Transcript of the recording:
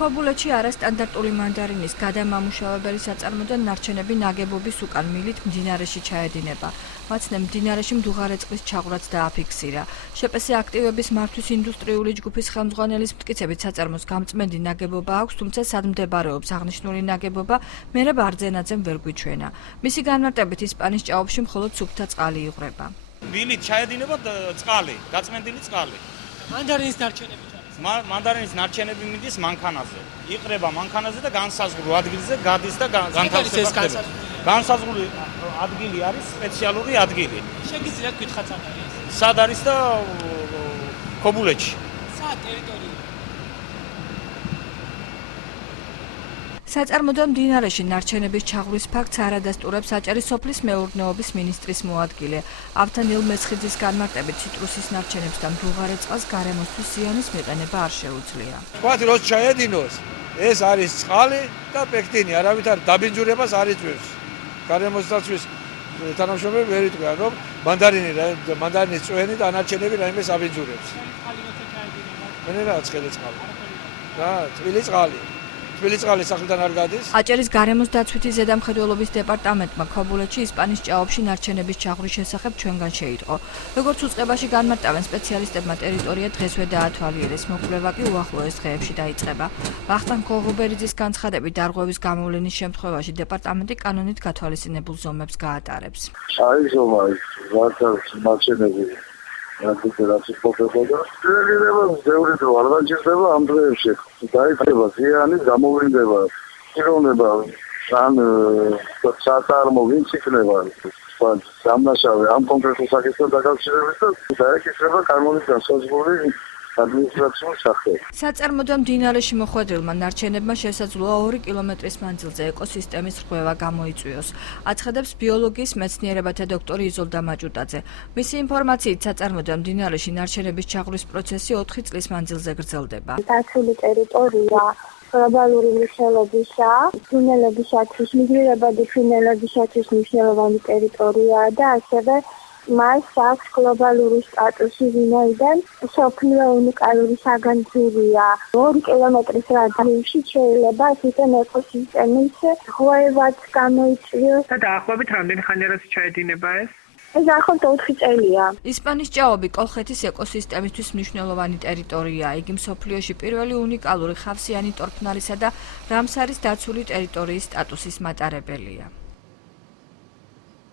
ქობულეთში არასტანდარტული მანდარინის გადამამუშავებელი საწარმოდან ნარჩენები ნაგებობის უკან მილით მდინარეში ჩაედინება. მაცნე მდინარეში მდუღარე წყლის ჩაღვრაც დააფიქსირა. შპს აქტივების მართვის ინდუსტრიული ჯგუფის ხელმძღვანელის მტკიცებით საწარმოს გამწმენდი ნაგებობა აქვს, თუმცა სად მდებარეობს აღნიშნული ნაგებობა, მერაბ არძენაძემ ვერ გვიჩვენა. მისი განმარტებით ისპანის ჭაობში მხოლოდ სუფთა წყალი იღვრება. მილით ჩაედინება წყალი, გაწმენდილი წყალი. მანდარინის ნარჩენები მიდის მანქანაზე. იყრება მანქანაზე და განსაზღვრულ ადგილზე გადის და განთავსება ხდება. განსაზღვრული ადგილი არის სპეციალური ადგილი. შეგიძლიათ გითხრათ სად არის და ქობულეთში. სად ტერიტორია? საწარმოდან მდინარეში ნარჩენების ჩაღვრის ფაქტს არადასტურებს აჭარის სოფლის მეურნეობის მინისტრის მოადგილე. ავთანილ მეცხიძის განმარტებით ციტრუსის ნარჩენებს და მდუღარე წყალს გარემოსთვის ზიანის მიყენება არ შეუძლია. თქვათ რომ ჩაედინოს, ეს არის წყალი და პექტინი, არავით არ დაბინძურებას არ იწვევს. გარემოსდაცვის თანამშრომლები ვერ იტყვიან, რომ მანდარინის წვენი და ანარჩენები რაიმეს აბინძურებს. მე რა ცხელი წყალი. და თბილი წყალი. თბილი სახლიდან არ გადის. აჭარის გარემოს დაცვითი ზედამხედველობის დეპარტამენტმა ქობულეთში ისპანის ჭაობში ნარჩენების ჩაღვრის შესახებ ჩვენგან შეიტყო. როგორც უწყებაში განმარტავენ სპეციალისტებმა, ტერიტორია დღესვე დაათვალიერეს, მოკვლევა კი უახლოეს დღეებში დაიწყება. ვახტანგ გოღუბერიძის განცხადებით, დარღვევის გამოვლენის შემთხვევაში დეპარტამენტი კანონით გათვალისწინებულ ზომებს გაატარებს. აი ზომა ვარდას ნარჩენები რაცი ფოტოდება. შეიძლება ბევრი დრო არ დაჭირდება ამ დღეებში. დაიწყება ზიანი გამოვლინდება. პიროვნება ან საწარმო ვინც იქნება. სამნაშავე ამ კონკრეტულ საკითხთან დაკავშირებით და დაეკისრება კანონის განსაზღვრული ადმინისტრაციული სახე. საწარმოდან მდინარეში მოხვედრილმა ნარჩენებმა შესაძლოა 2 კილომეტრის მანძილზე ეკოსისტემის რღვევა გამოიწვიოს. აცხადებს ბიოლოგიის მეცნიერებათა დოქტორი იზოლდა მაჭუტაძე. მისი ინფორმაციით საწარმოდან მდინარეში ნარჩენების ჩაღვრის პროცესი 4 წლის მანძილზე გრძელდება. დაცული ტერიტორია გლობალური მნიშვნელობისაა, ფრინველებისათვის, მიგრირებადი ფრინველებისათვის მნიშვნელოვანი ტერიტორიაა და ასევე მას აქვს გლობალური სტატუსი, ვინაიდან მსოფლიო უნიკალური საგანძურია. 2 კილომეტრის რადიუსში შეიძლება თვითონ ეკოსისტემის რღვევაც გამოიწვიოს. და დაახლოებით რამდენი ხანი არის ჩაედინება ეს? ეს დაახლოებით 4 წელია. ისპანის ჭაობი კოლხეთის ეკოსისტემისთვის მნიშვნელოვანი ტერიტორიაა. იგი მსოფლიოში პირველი უნიკალური ხავსიანი ტორფნარისა და რამსარის დაცული ტერიტორიის სტატუსის მატარებელია.